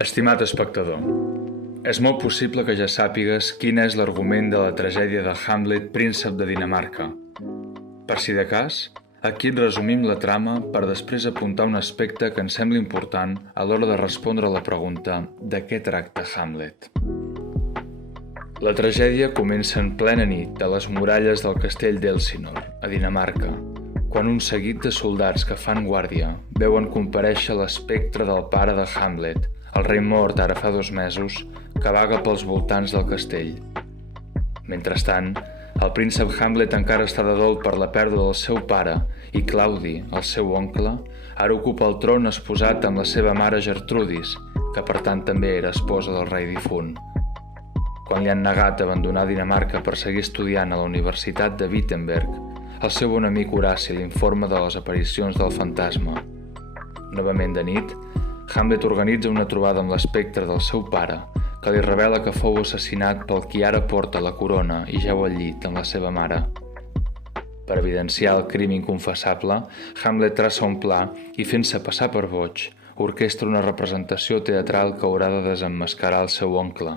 Estimat espectador, és molt possible que ja sàpigues quin és l'argument de la tragèdia de Hamlet, príncep de Dinamarca. Per si de cas, aquí et resumim la trama per després apuntar un aspecte que ens sembla important a l'hora de respondre a la pregunta de què tracta Hamlet. La tragèdia comença en plena nit a les muralles del castell d'Elsinor, a Dinamarca, quan un seguit de soldats que fan guàrdia veuen comparèixer l'espectre del pare de Hamlet, el rei mort ara fa 2 mesos, que vaga pels voltants del castell. Mentrestant, el príncep Hamlet encara està de dol per la pèrdua del seu pare i Claudi, el seu oncle, ara ocupa el tron esposat amb la seva mare Gertrudis, que per tant també era esposa del rei difunt. Quan li han negat abandonar Dinamarca per seguir estudiant a la Universitat de Wittenberg, el seu bon amic Horaci l'informa de les aparicions del fantasma. Novament de nit, Hamlet organitza una trobada amb l'espectre del seu pare, que li revela que fou assassinat pel qui ara porta la corona i jeu al llit amb la seva mare. Per evidenciar el crim inconfessable, Hamlet traça un pla i, fent-se passar per boig, orquestra una representació teatral que haurà de desemmascarar el seu oncle.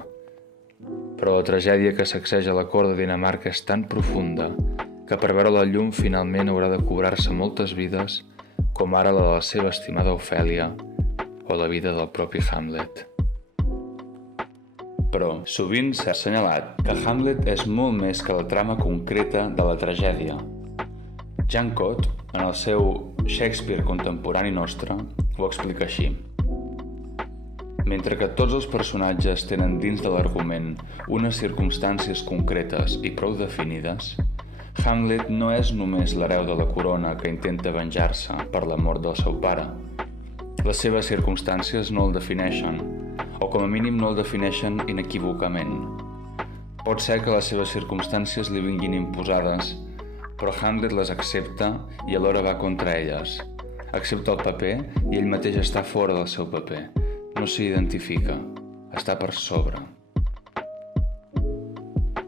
Però la tragèdia que sacseja la cort de Dinamarca és tan profunda que per veure la llum finalment haurà de cobrar-se moltes vides, com ara la de la seva estimada Ofèlia o la vida del propi Hamlet. Però sovint s'ha assenyalat que Hamlet és molt més que la trama concreta de la tragèdia. Jean Cot, en el seu Shakespeare contemporani nostre, ho explica així. Mentre que tots els personatges tenen dins de l'argument unes circumstàncies concretes i prou definides, Hamlet no és només l'hereu de la corona que intenta venjar-se per la mort del seu pare. Les seves circumstàncies no el defineixen, o com a mínim no el defineixen inequívocament. Pot ser que les seves circumstàncies li vinguin imposades, però Hamlet les accepta i alhora va contra elles. Accepta el paper i ell mateix està fora del seu paper. No s'hi identifica, està per sobre.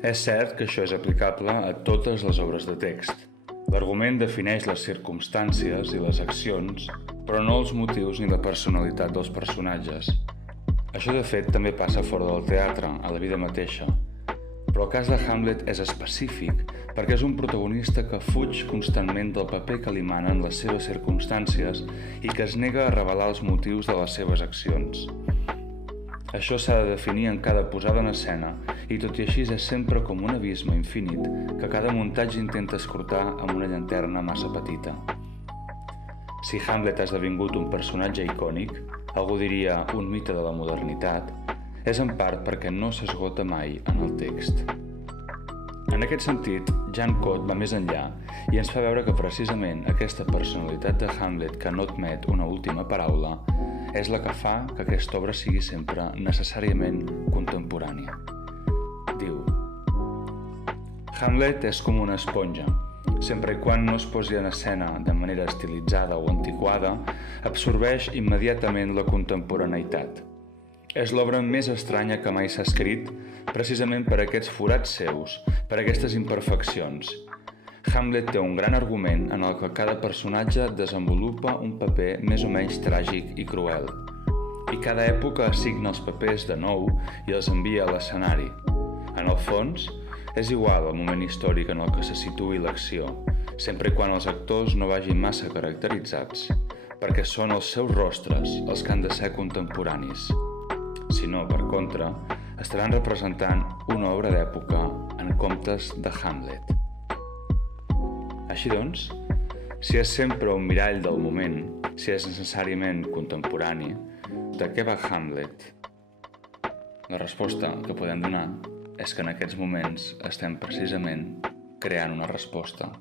És cert que això és aplicable a totes les obres de text. L'argument defineix les circumstàncies i les accions, però no els motius ni la personalitat dels personatges. Això de fet també passa fora del teatre, a la vida mateixa. Però el cas de Hamlet és específic perquè és un protagonista que fuig constantment del paper que li manen les seves circumstàncies i que es nega a revelar els motius de les seves accions. Això s'ha de definir en cada posada en escena i tot i així és sempre com un abisme infinit que cada muntatge intenta escrutar amb una llanterna massa petita. Si Hamlet ha esdevingut un personatge icònic, algú diria un mite de la modernitat, és en part perquè no s'esgota mai en el text. En aquest sentit, Jean Cot va més enllà i ens fa veure que precisament aquesta personalitat de Hamlet que no admet una última paraula és la que fa que aquesta obra sigui sempre necessàriament contemporània. Diu: Hamlet és com una esponja. Sempre i quan no es posi en escena de manera estilitzada o antiquada, absorbeix immediatament la contemporaneïtat. És l'obra més estranya que mai s'ha escrit, precisament per aquests forats seus, per aquestes imperfeccions. Hamlet té un gran argument en el que cada personatge desenvolupa un paper més o menys tràgic i cruel. I cada època assigna els papers de nou i els envia a l'escenari. En el fons, és igual el moment històric en el que se situï l'acció, sempre i quan els actors no vagin massa caracteritzats, perquè són els seus rostres els que han de ser contemporanis. Si no, per contra, estaran representant una obra d'època en comptes de Hamlet. Així doncs, si és sempre un mirall del moment, si és necessàriament contemporani, de què va Hamlet? La resposta que podem donar és que en aquests moments estem precisament creant una resposta.